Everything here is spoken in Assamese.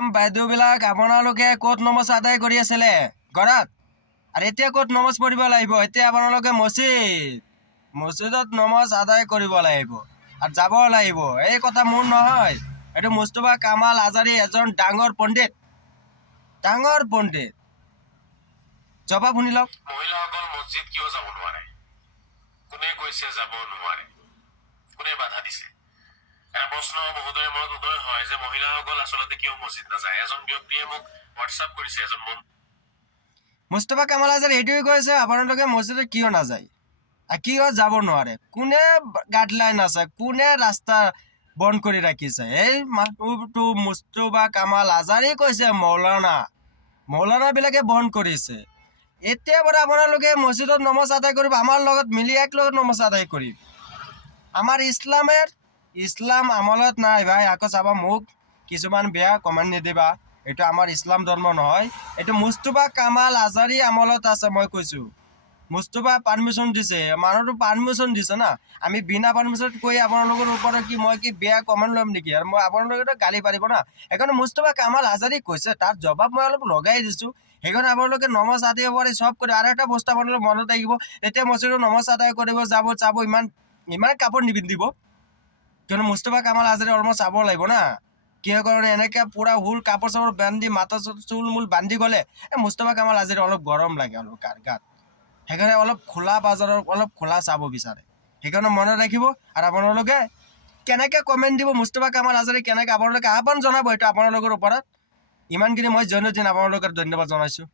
ইমাম বাইদেউবিলাক আপোনালোকে ক'ত নমাজ আদায় কৰি আছিলে ঘৰত আৰু এতিয়া ক'ত নমাজ পঢ়িব লাগিব এতিয়া আপোনালোকে মছজিদত নমাজ আদায় কৰিব লাগিব আৰু যাব লাগিব এই কথা মোৰ নহয় এইটো মুস্তফা কামাল আজাৰী এজন ডাঙৰ পণ্ডিত জবাব শুনি লওক মহিলাসকল মছজিদ কিয় যাব নোৱাৰে কোনে কৈছে যাব নোৱাৰে কোনে বাধা দিছে এটা প্ৰশ্ন বহুতৰে মনত উদয় হয় যে মহিলাসকল আচলতে কিয় মছজিদ নাযায় এজন ব্যক্তিয়ে মোক হোৱাটছআপ কৰিছে এজন মুস্তফা কামাল আজাৰী এইটোৱে কৈছে আপোনালোকে মছজিদত কিয় নাযায় আৰু কিয় যাব নোৱাৰে কোনে গাইডলাইন আছে কোনে ৰাস্তা বন্ধ কৰি ৰাখিছে এই মানুহটো মুস্তফা কামাল আজাৰী কৈছে মৌলানাবিলাকে বন্ধ কৰিছে এতিয়া পৰা আপোনালোকে মছজিদত নমাজ আদায় কৰিব আমাৰ লগত মিলি একলগত নমাজ আদায় কৰিম আমাৰ ইছলাম আমলত নাই ভাই আকৌ চাবা মোক কিছুমান বেয়া কমেণ্ট নিদিবা এইটো আমাৰ ইছলাম ধৰ্ম নহয় এইটো মুস্তফা কামাল আজাৰী আমলত আছে মই কৈছোঁ মুস্তফা পাৰমিশ্যন দিছে মানুহটো পাৰমিশ্যন দিছে না আমি বিনা পাৰমিশ্যন কৈ আপোনালোকৰ ওপৰত মই কি বেয়া কমেণ্ট ল'ম নেকি আৰু মই আপোনালোকেতো গালি পাৰিব না সেইকাৰণে মুস্তফা কামাল আজাৰী কৈছে তাৰ জবাব মই অলপ লগাই দিছোঁ সেইকাৰণে আপোনালোকে নমাজ আদায় কৰি চব কৰি আৰু এটা বস্তু আপোনালোকে মনত ৰাখিব এতিয়া মছজিদত নমাজ আদায় কৰিব যাব ইমান কাপোৰ নিপিন্ধিব কিয়নো মুস্তফা কামাল আজাৰী অলমষ্ট চাব লাগিব না কিহৰ কাৰণে এনেকৈ পূৰা হুল কাপোৰ চাপোৰ বান্ধি মাথা চুল মূল বান্ধি গ'লে মুস্তফা কামাল আজাৰী অলপ গৰম লাগে অলপ গাত সেইকাৰণে অলপ খোলা বাজাৰৰ অলপ খোলা চাব বিচাৰে সেইকাৰণে মনত ৰাখিব আৰু আপোনালোকে কেনেকৈ কমেণ্ট দিব মুস্তফা কামাল আজাৰী কেনেকৈ আপোনালোকে আহ্বান জনাব এইটো আপোনালোকৰ ওপৰত ইমানখিনি মই জৈনদিন আপোনালোকক ধন্যবাদ জনাইছোঁ